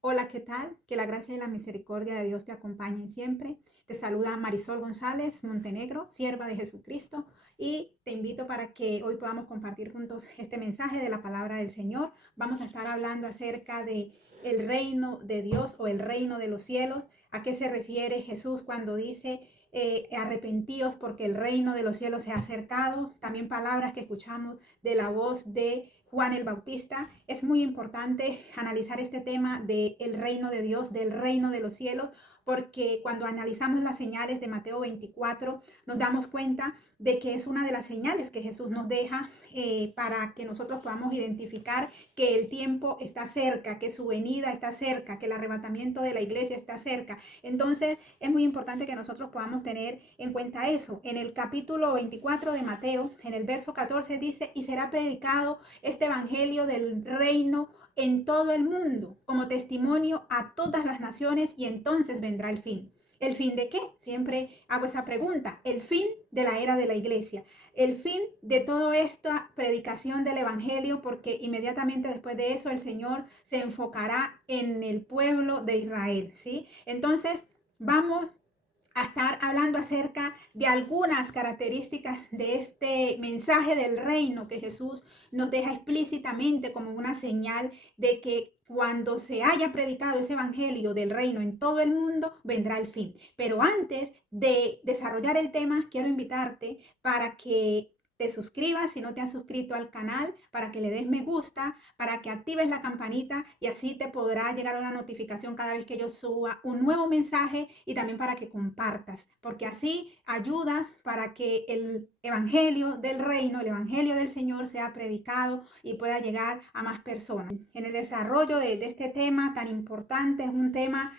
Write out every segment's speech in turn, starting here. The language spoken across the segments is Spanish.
Hola, ¿qué tal? Que la gracia y la misericordia de Dios te acompañen siempre. Te saluda Marisol González Montenegro, sierva de Jesucristo, y te invito para que hoy podamos compartir juntos este mensaje de la palabra del Señor. Vamos a estar hablando acerca de el reino de Dios o el reino de los cielos. ¿A qué se refiere Jesús cuando dice arrepentíos porque el reino de los cielos se ha acercado? También palabras que escuchamos de la voz de Juan el Bautista. Es muy importante analizar este tema del reino de Dios, del reino de los cielos, porque cuando analizamos las señales de Mateo 24, nos damos cuenta de que es una de las señales que Jesús nos deja para que nosotros podamos identificar que el tiempo está cerca, que su venida está cerca, que el arrebatamiento de la iglesia está cerca. Entonces es muy importante que nosotros podamos tener en cuenta eso. En el capítulo 24 de Mateo, en el verso 14 dice, y será predicado este evangelio del reino en todo el mundo como testimonio a todas las naciones y entonces vendrá el fin. ¿El fin de qué? Siempre hago esa pregunta. El fin de la era de la iglesia. El fin de toda esta predicación del evangelio, porque inmediatamente después de eso el Señor se enfocará en el pueblo de Israel, ¿sí? Entonces, vamos a estar hablando acerca de algunas características de este mensaje del reino que Jesús nos deja explícitamente como una señal de que cuando se haya predicado ese evangelio del reino en todo el mundo, vendrá el fin. Pero antes de desarrollar el tema, quiero invitarte para que te suscribas si no te has suscrito al canal, para que le des me gusta, para que actives la campanita y así te podrá llegar una notificación cada vez que yo suba un nuevo mensaje y también para que compartas, porque así ayudas para que el evangelio del reino, el evangelio del Señor sea predicado y pueda llegar a más personas. En el desarrollo de este tema tan importante, es un tema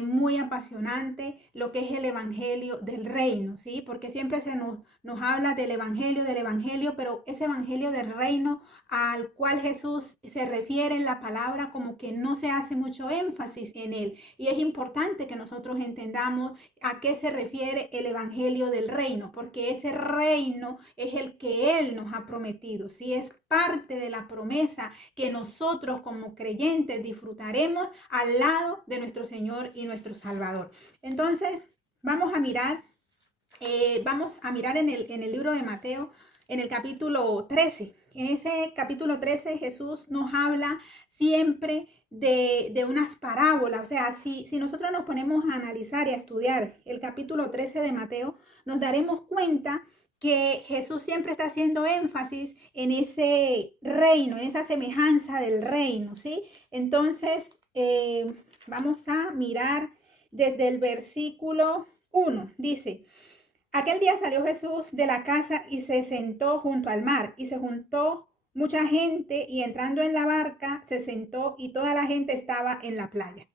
muy apasionante lo que es el evangelio del reino, ¿sí? Porque siempre nos habla del evangelio, pero ese evangelio del reino al cual Jesús se refiere en la palabra como que no se hace mucho énfasis en él. Y es importante que nosotros entendamos a qué se refiere el evangelio del reino, porque ese reino es el que Él nos ha prometido, ¿sí? Es parte de la promesa que nosotros como creyentes disfrutaremos al lado de nuestro Señor y nuestro Salvador. Entonces, vamos a mirar en el libro de Mateo, en el capítulo 13. En ese capítulo 13 Jesús nos habla siempre de unas parábolas. O sea, si nosotros nos ponemos a analizar y a estudiar el capítulo 13 de Mateo, nos daremos cuenta que Jesús siempre está haciendo énfasis en ese reino, en esa semejanza del reino, ¿sí? Entonces, vamos a mirar desde el versículo 1. Dice, aquel día salió Jesús de la casa y se sentó junto al mar, y se juntó mucha gente, y entrando en la barca se sentó, y toda la gente estaba en la playa.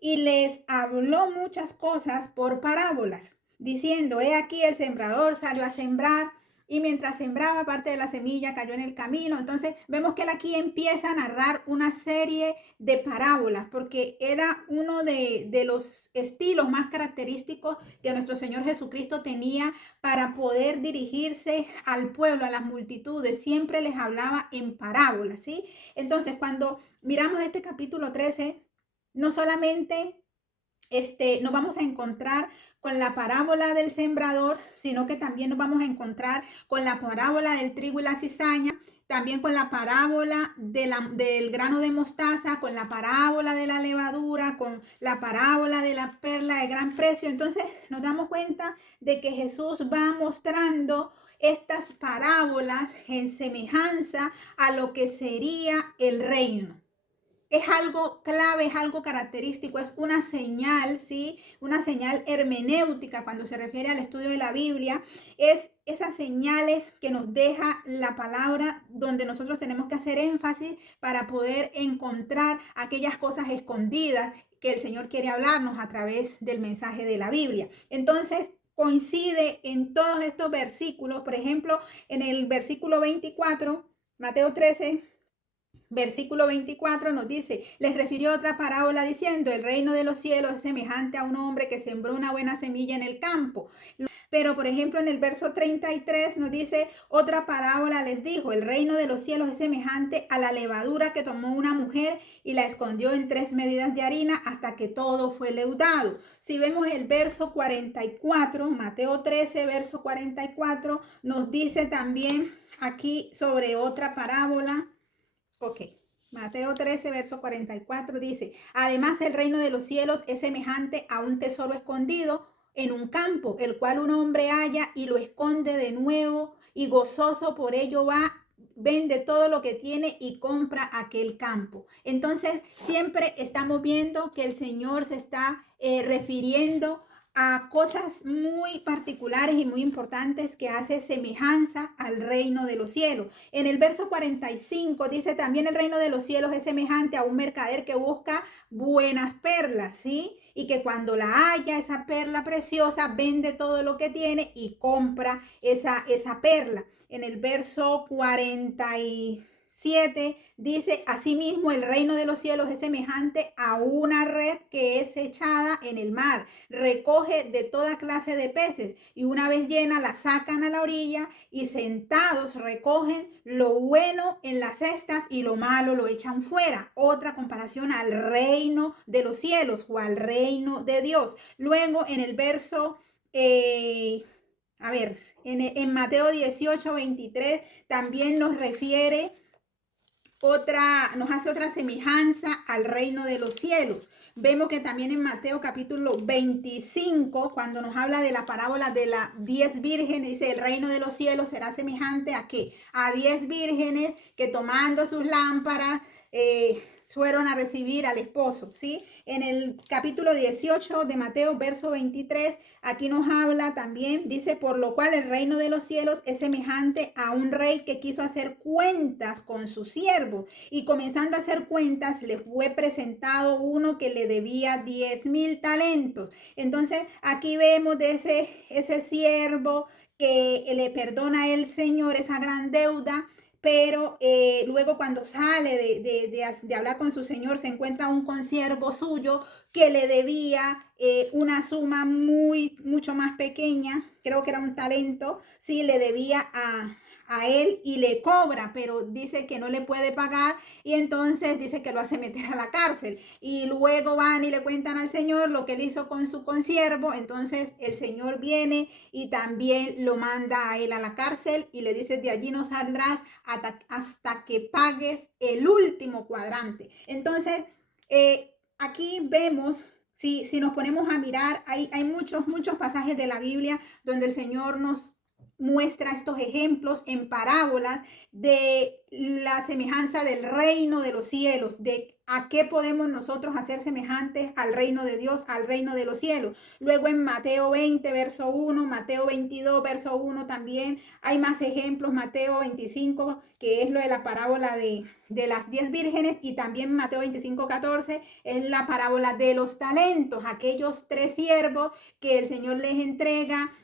Y les habló muchas cosas por parábolas, diciendo, he aquí el sembrador salió a sembrar, y mientras sembraba parte de la semilla cayó en el camino. Entonces vemos que él aquí empieza a narrar una serie de parábolas, porque era uno de los estilos más característicos que nuestro Señor Jesucristo tenía para poder dirigirse al pueblo, a las multitudes. Siempre les hablaba en parábolas, ¿sí? Entonces cuando miramos este capítulo 13, no solamente nos vamos a encontrar con la parábola del sembrador, sino que también nos vamos a encontrar con la parábola del trigo y la cizaña, también con la parábola del grano de mostaza, con la parábola de la levadura, con la parábola de la perla de gran precio. Entonces nos damos cuenta de que Jesús va mostrando estas parábolas en semejanza a lo que sería el reino. Es algo clave, es algo característico, es una señal, ¿sí? Una señal hermenéutica cuando se refiere al estudio de la Biblia. Es esas señales que nos deja la palabra donde nosotros tenemos que hacer énfasis para poder encontrar aquellas cosas escondidas que el Señor quiere hablarnos a través del mensaje de la Biblia. Entonces, coincide en todos estos versículos, por ejemplo, en el versículo 24, Mateo 13, versículo 24 nos dice, les refirió otra parábola diciendo, el reino de los cielos es semejante a un hombre que sembró una buena semilla en el campo. Pero, por ejemplo, en el verso 33 nos dice, otra parábola les dijo, el reino de los cielos es semejante a la levadura que tomó una mujer y la escondió en 3 medidas de harina hasta que todo fue leudado. Si vemos el verso 44, Mateo 13, verso 44, nos dice también aquí sobre otra parábola. Ok. Mateo 13, verso 44 dice, además el reino de los cielos es semejante a un tesoro escondido en un campo, el cual un hombre halla y lo esconde de nuevo y gozoso por ello va, vende todo lo que tiene y compra aquel campo. Entonces, siempre estamos viendo que el Señor se está refiriendo a cosas muy particulares y muy importantes que hace semejanza al reino de los cielos. En el verso 45 dice también el reino de los cielos es semejante a un mercader que busca buenas perlas, ¿sí? Y que cuando la halla, esa perla preciosa, vende todo lo que tiene y compra esa perla. En el verso 47 dice, asimismo el reino de los cielos es semejante a una red que es echada en el mar, recoge de toda clase de peces y una vez llena la sacan a la orilla y sentados recogen lo bueno en las cestas y lo malo lo echan fuera. Otra comparación al reino de los cielos o al reino de Dios. Luego en el verso... en Mateo 18, 23 también nos refiere nos hace otra semejanza al reino de los cielos. Vemos que también en Mateo capítulo 25, cuando nos habla de la parábola de las 10 vírgenes, dice, el reino de los cielos será semejante a ¿qué? A 10 vírgenes que tomando sus lámparas, fueron a recibir al esposo, ¿sí? En el capítulo 18 de Mateo, verso 23, aquí nos habla también, dice, por lo cual el reino de los cielos es semejante a un rey que quiso hacer cuentas con sus siervos y comenzando a hacer cuentas le fue presentado uno que le debía 10,000 talentos. Entonces aquí vemos de ese siervo que le perdona el Señor esa gran deuda, pero luego cuando sale de hablar con su señor se encuentra un consiervo suyo que le debía una suma mucho más pequeña, creo que era un talento, sí, le debía a él y le cobra, pero dice que no le puede pagar y entonces dice que lo hace meter a la cárcel y luego van y le cuentan al Señor lo que él hizo con su consiervo, entonces el Señor viene y también lo manda a él a la cárcel y le dice, de allí no saldrás hasta que pagues el último cuadrante. Entonces, aquí vemos, si nos ponemos a mirar, hay muchos pasajes de la Biblia donde el Señor nos muestra estos ejemplos en parábolas de la semejanza del reino de los cielos, de a qué podemos nosotros hacer semejantes al reino de Dios, al reino de los cielos. Luego en Mateo 20, verso 1, Mateo 22, verso 1 también hay más ejemplos, Mateo 25, que es lo de la parábola de las 10 vírgenes, y también Mateo 25, 14 es la parábola de los talentos, aquellos 3 siervos que el Señor les entrega.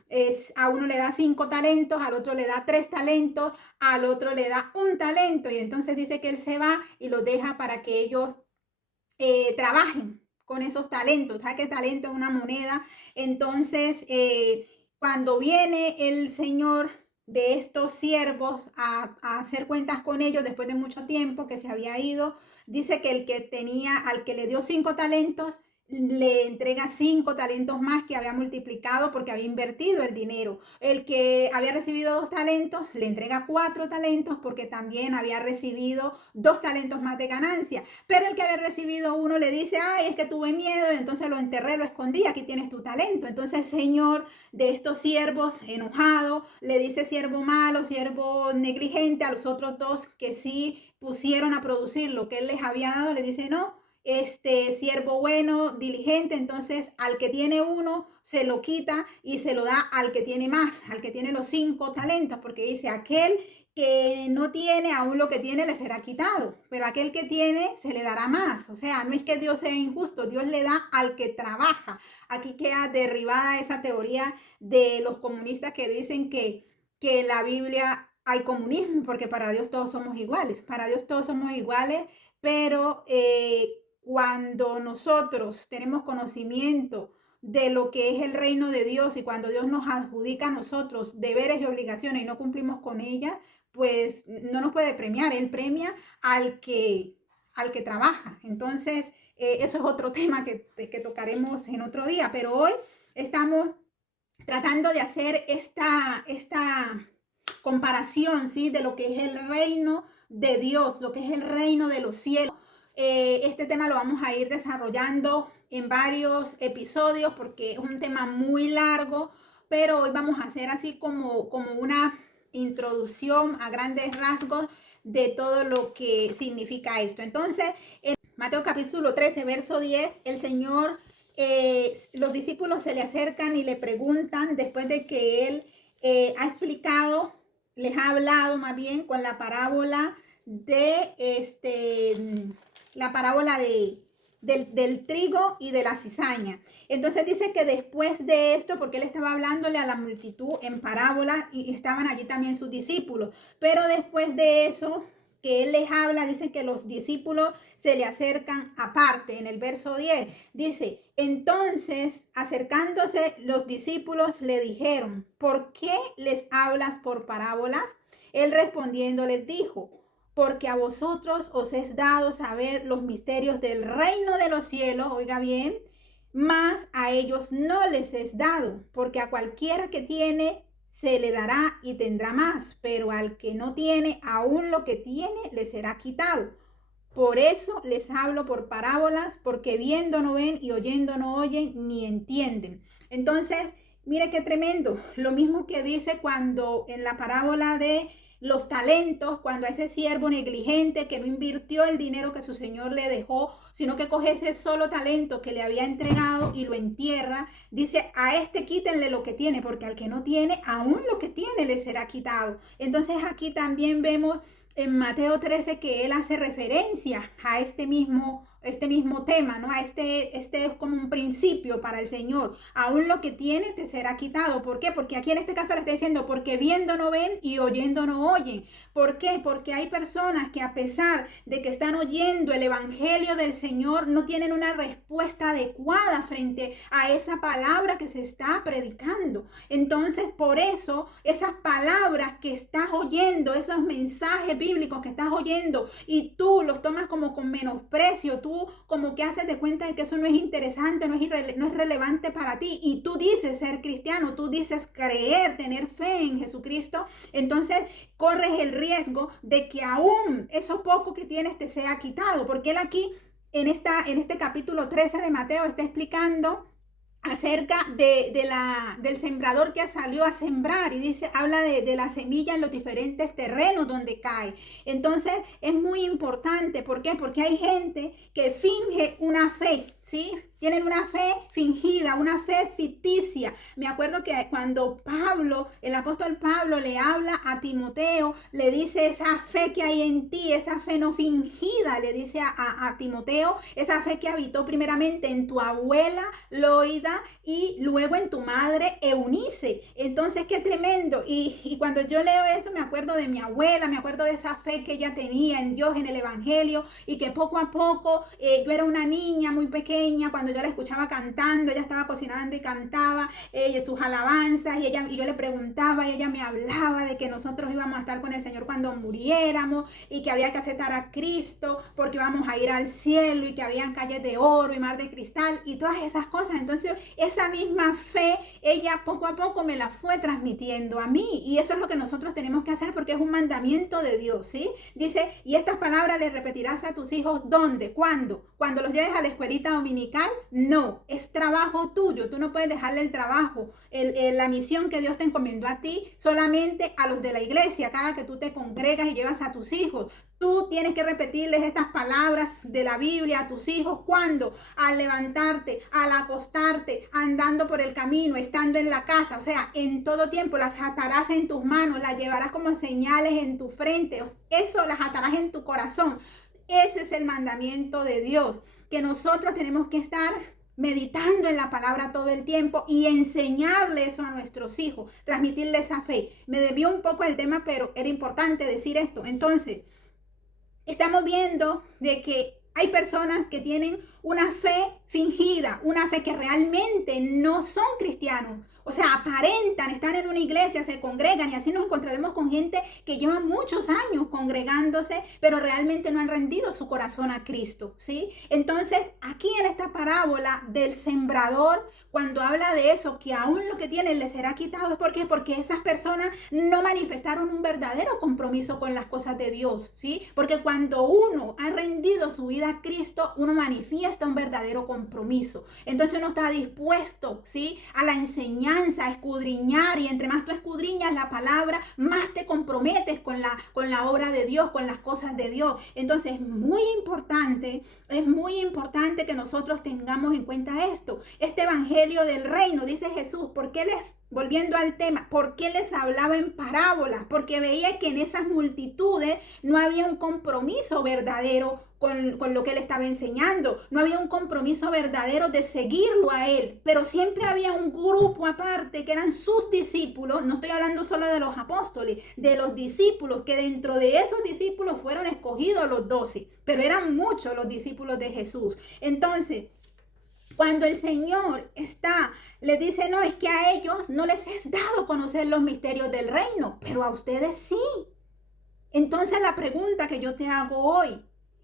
A uno le da 5 talentos, al otro le da 3 talentos, al otro le da 1 talento y entonces dice que él se va y los deja para que ellos trabajen con esos talentos. ¿Sabes qué talento es una moneda? Entonces, cuando viene el Señor de estos siervos a hacer cuentas con ellos después de mucho tiempo que se había ido, dice que el que tenía, al que le dio 5 talentos, le entrega 5 talentos más que había multiplicado porque había invertido el dinero. El que había recibido 2 talentos le entrega 4 talentos porque también había recibido 2 talentos más de ganancia. Pero el que había recibido 1 le dice, ay, es que tuve miedo, entonces lo enterré, lo escondí, aquí tienes tu talento. Entonces el Señor de estos siervos enojado le dice siervo malo, siervo negligente a los otros 2 que sí pusieron a producir lo que él les había dado, le dice, no, siervo bueno, diligente, entonces al que tiene 1 se lo quita y se lo da al que tiene más, al que tiene los 5 talentos, porque dice, aquel que no tiene, aún lo que tiene le será quitado, pero aquel que tiene se le dará más. O sea, no es que Dios sea injusto, Dios le da al que trabaja. Aquí queda derribada esa teoría de los comunistas que dicen que la Biblia hay comunismo, porque para Dios todos somos iguales. Para Dios todos somos iguales, pero cuando nosotros tenemos conocimiento de lo que es el reino de Dios y cuando Dios nos adjudica a nosotros deberes y obligaciones y no cumplimos con ellas, pues no nos puede premiar. Él premia al que trabaja. Entonces, eso es otro tema que tocaremos en otro día, pero hoy estamos tratando de hacer esta comparación, ¿sí? De lo que es el reino de Dios, lo que es el reino de los cielos. Este tema lo vamos a ir desarrollando en varios episodios porque es un tema muy largo, pero hoy vamos a hacer así como una introducción a grandes rasgos de todo lo que significa esto. Entonces, en Mateo capítulo 13, verso 10, el Señor, los discípulos se le acercan y le preguntan después de que Él ha explicado, les ha hablado más bien con la parábola del trigo y de la cizaña. Entonces dice que después de esto, porque él estaba hablándole a la multitud en parábola y estaban allí también sus discípulos, pero después de eso que él les habla, dice que los discípulos se le acercan aparte. En el verso 10 dice, entonces acercándose los discípulos le dijeron, ¿por qué les hablas por parábolas? Él respondiendo les dijo, porque a vosotros os es dado saber los misterios del reino de los cielos, oiga bien, mas a ellos no les es dado, porque a cualquiera que tiene se le dará y tendrá más, pero al que no tiene, aún lo que tiene le será quitado. Por eso les hablo por parábolas, porque viendo no ven y oyendo no oyen ni entienden. Entonces, mire qué tremendo. Lo mismo que dice cuando en la parábola de los talentos, cuando a ese siervo negligente que no invirtió el dinero que su señor le dejó, sino que coge ese solo talento que le había entregado y lo entierra, dice, a este quítenle lo que tiene, porque al que no tiene, aún lo que tiene le será quitado. Entonces aquí también vemos en Mateo 13 que él hace referencia a este mismo tema, ¿no? Este es como un principio para el Señor. Aún lo que tienes te será quitado. ¿Por qué? Porque aquí en este caso le está diciendo, porque viendo no ven y oyendo no oyen. ¿Por qué? Porque hay personas que a pesar de que están oyendo el evangelio del Señor, no tienen una respuesta adecuada frente a esa palabra que se está predicando. Entonces, por eso, esas palabras que estás oyendo, esos mensajes bíblicos que estás oyendo y tú los tomas como con menosprecio, tú como que haces de cuenta de que eso no es interesante, no es relevante para ti y tú dices ser cristiano, tú dices creer, tener fe en Jesucristo, entonces corres el riesgo de que aún eso poco que tienes te sea quitado, porque él aquí en este capítulo 13 de Mateo está explicando acerca del sembrador que salió a sembrar y dice, habla de la semilla en los diferentes terrenos donde cae. Entonces es muy importante, ¿por qué? Porque hay gente que finge una fe, ¿sí? Tienen una fe fingida, una fe ficticia. Me acuerdo que cuando Pablo, el apóstol Pablo le habla a Timoteo, le dice esa fe que hay en ti, esa fe no fingida, le dice a Timoteo, esa fe que habitó primeramente en tu abuela Loida y luego en tu madre Eunice. Entonces, qué tremendo. Y cuando yo leo eso, me acuerdo de mi abuela, me acuerdo de esa fe que ella tenía en Dios, en el evangelio, y que poco a poco, yo era una niña muy pequeña, cuando yo la escuchaba cantando, ella estaba cocinando y cantaba sus alabanzas y yo le preguntaba y ella me hablaba de que nosotros íbamos a estar con el Señor cuando muriéramos y que había que aceptar a Cristo porque íbamos a ir al cielo y que habían calles de oro y mar de cristal y todas esas cosas. Entonces esa misma fe ella poco a poco me la fue transmitiendo a mí y eso es lo que nosotros tenemos que hacer porque es un mandamiento de Dios, ¿sí? Dice, y estas palabras les repetirás a tus hijos, ¿dónde? ¿Cuándo? ¿Cuando los lleves a la escuelita dominical? No, es trabajo tuyo. Tú no puedes dejarle el trabajo, la misión que Dios te encomendó a ti solamente a los de la iglesia, cada que tú te congregas y llevas a tus hijos. Tú tienes que repetirles estas palabras de la Biblia a tus hijos. ¿Cuándo? Al levantarte, al acostarte, andando por el camino, estando en la casa. O sea, en todo tiempo las atarás en tus manos, las llevarás como señales en tu frente. Eso las atarás en tu corazón. Ese es el mandamiento de Dios, que nosotros tenemos que estar meditando en la palabra todo el tiempo y enseñarle eso a nuestros hijos, transmitirle esa fe. Me desvió un poco el tema, pero era importante decir esto. Entonces, estamos viendo de que hay personas que tienen una fe fingida, una fe que realmente no son cristianos. O sea, aparentan, están en una iglesia, se congregan y así nos encontraremos con gente que lleva muchos años congregándose, pero realmente no han rendido su corazón a Cristo, ¿sí? Entonces, aquí en esta parábola del sembrador, cuando habla de eso, que aún lo que tienen les será quitado, ¿es por qué? Porque esas personas no manifestaron un verdadero compromiso con las cosas de Dios, ¿sí? Porque cuando uno ha rendido su vida a Cristo, uno manifiesta un verdadero compromiso. Entonces uno está dispuesto, ¿sí?, a la enseñanza, a escudriñar, y entre más tú escudriñas la palabra, más te comprometes con la obra de Dios, con las cosas de Dios. Entonces es muy importante que nosotros tengamos en cuenta esto. Este evangelio del reino, dice Jesús, volviendo al tema, ¿por qué les hablaba en parábolas? Porque veía que en esas multitudes no había un compromiso verdadero con lo que él estaba enseñando. No había un compromiso verdadero de seguirlo a él, pero siempre había un grupo aparte que eran sus discípulos. No estoy hablando solo de los apóstoles, de los discípulos, que dentro de esos discípulos fueron escogidos los 12, pero eran muchos los discípulos de Jesús. Entonces, cuando el Señor les dice, no, es que a ellos no les es dado conocer los misterios del reino, pero a ustedes sí. Entonces la pregunta que yo te hago hoy,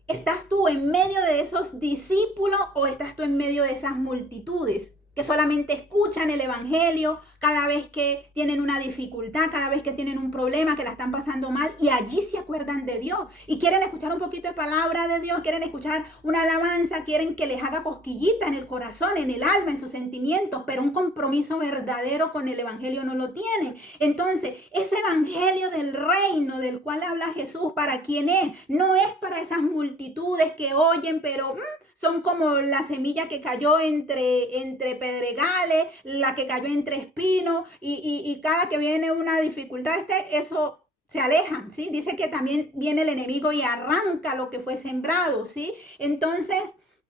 ¿estás tú en medio de esos discípulos o estás tú en medio de esas multitudes que solamente escuchan el evangelio cada vez que tienen una dificultad, cada vez que tienen un problema, que la están pasando mal, y allí se acuerdan de Dios y quieren escuchar un poquito de palabra de Dios, quieren escuchar una alabanza, quieren que les haga cosquillita en el corazón, en el alma, en sus sentimientos, pero un compromiso verdadero con el evangelio no lo tienen? Entonces, ese evangelio del reino del cual habla Jesús, ¿para quién es? No es para esas multitudes que oyen, pero son como la semilla que cayó entre pedregales, la que cayó entre espinos, y cada que viene una dificultad, eso se alejan, ¿sí? Dice que también viene el enemigo y arranca lo que fue sembrado, ¿sí? Entonces,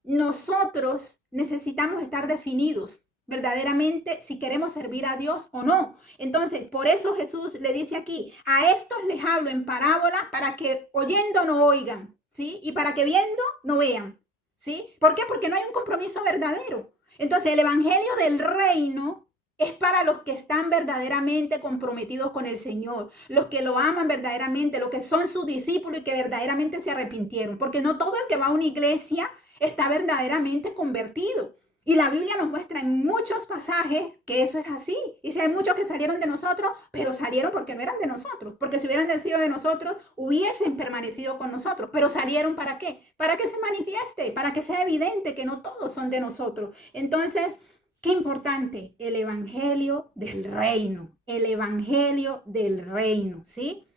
nosotros necesitamos estar definidos verdaderamente si queremos servir a Dios o no. Entonces, por eso Jesús le dice aquí, a estos les hablo en parábola para que oyendo no oigan, ¿sí? Y para que viendo no vean, ¿sí? ¿Por qué? Porque no hay un compromiso verdadero. Entonces, el evangelio del reino es para los que están verdaderamente comprometidos con el Señor, los que lo aman verdaderamente, los que son sus discípulos y que verdaderamente se arrepintieron. Porque no todo el que va a una iglesia está verdaderamente convertido. Y la Biblia nos muestra en muchos pasajes que eso es así. Y si hay muchos que salieron de nosotros, pero salieron porque no eran de nosotros. Porque si hubieran sido de nosotros, hubiesen permanecido con nosotros. Pero salieron ¿para qué? Para que se manifieste, para que sea evidente que no todos son de nosotros. Entonces, qué importante, el evangelio del reino. El evangelio del reino, ¿sí?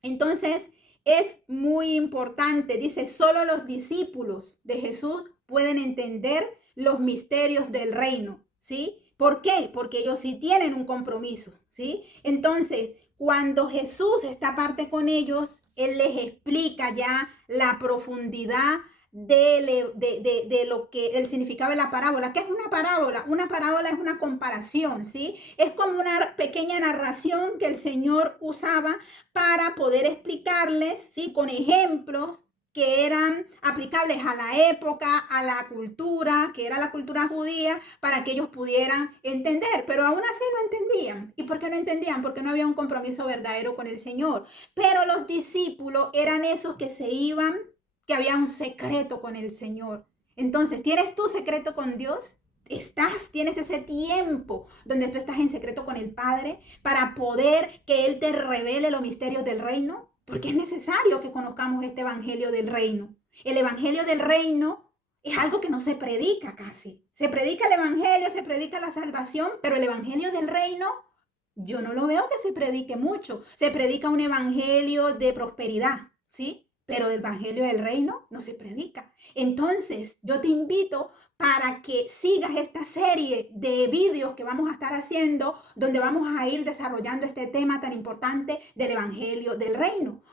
Entonces, es muy importante. Dice, solo los discípulos de Jesús pueden entender los misterios del reino, ¿sí? ¿Por qué? Porque ellos sí tienen un compromiso, ¿sí? Entonces, cuando Jesús está aparte con ellos, Él les explica ya la profundidad de lo que el significado de la parábola. ¿Qué es una parábola? Una parábola es una comparación, ¿sí? Es como una pequeña narración que el Señor usaba para poder explicarles, ¿sí?, con ejemplos que eran aplicables a la época, a la cultura, que era la cultura judía, para que ellos pudieran entender. Pero aún así no entendían. ¿Y por qué no entendían? Porque no había un compromiso verdadero con el Señor. Pero los discípulos eran esos que se iban, que había un secreto con el Señor. Entonces, ¿tienes tu secreto con Dios? Tienes ese tiempo donde tú estás en secreto con el Padre para poder que Él te revele los misterios del reino. Porque es necesario que conozcamos este evangelio del reino. El evangelio del reino es algo que no se predica casi. Se predica el evangelio, se predica la salvación, pero el evangelio del reino yo no lo veo que se predique mucho. Se predica un evangelio de prosperidad, ¿sí? Pero el evangelio del reino no se predica. Entonces, yo te invito para que sigas esta serie de vídeos que vamos a estar haciendo, donde vamos a ir desarrollando este tema tan importante del evangelio del reino.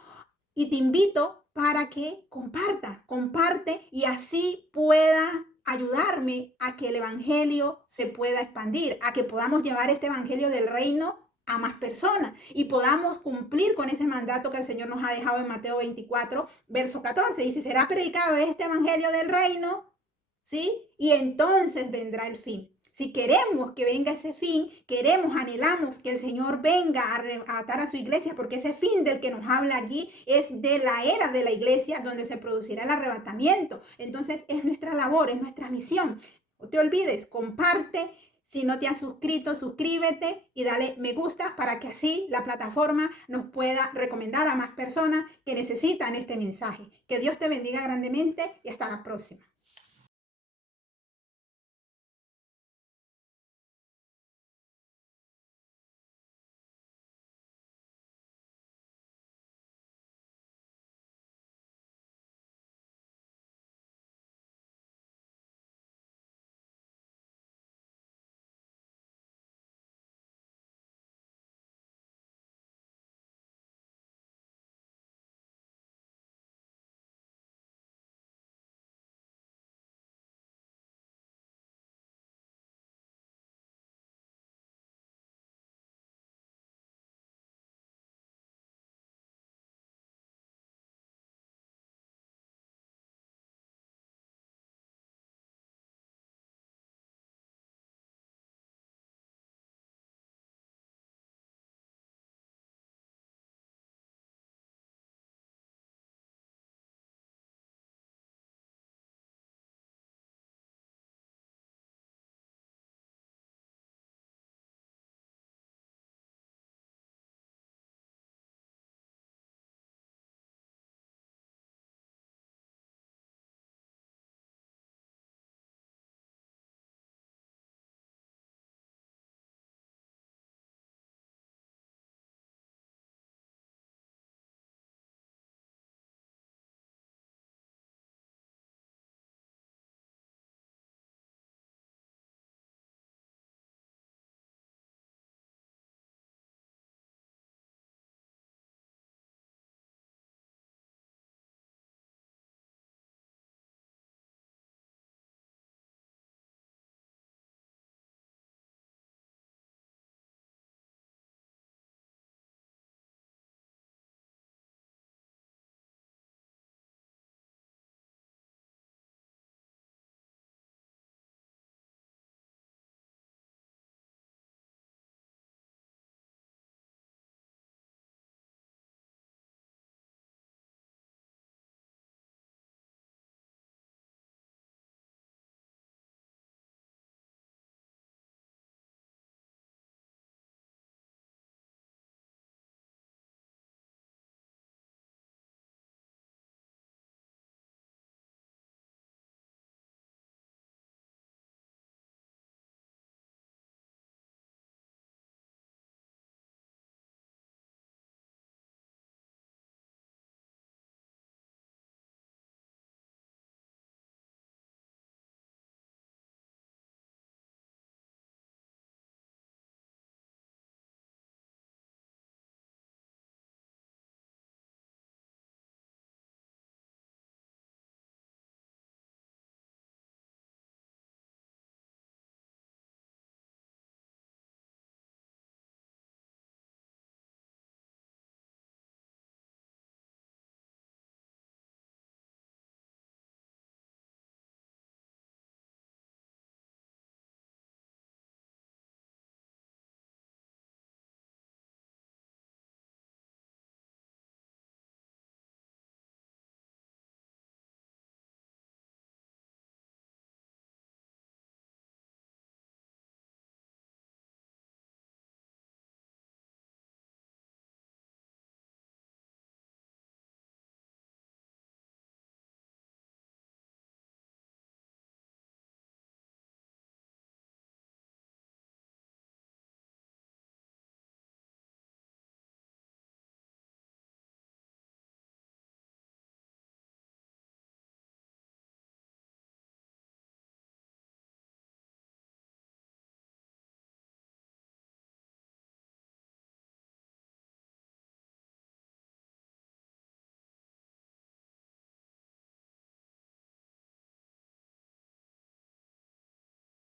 Y te invito para que comparte y así pueda ayudarme a que el evangelio se pueda expandir, a que podamos llevar este evangelio del reino a más personas y podamos cumplir con ese mandato que el Señor nos ha dejado en Mateo 24, verso 14. Dice, será predicado este evangelio del reino, ¿sí? Y entonces vendrá el fin. Si queremos que venga ese fin, queremos, anhelamos que el Señor venga a arrebatar a su iglesia, porque ese fin del que nos habla allí es de la era de la iglesia donde se producirá el arrebatamiento. Entonces es nuestra labor, es nuestra misión. No te olvides, comparte. Si no te has suscrito, suscríbete y dale me gusta para que así la plataforma nos pueda recomendar a más personas que necesitan este mensaje. Que Dios te bendiga grandemente y hasta la próxima.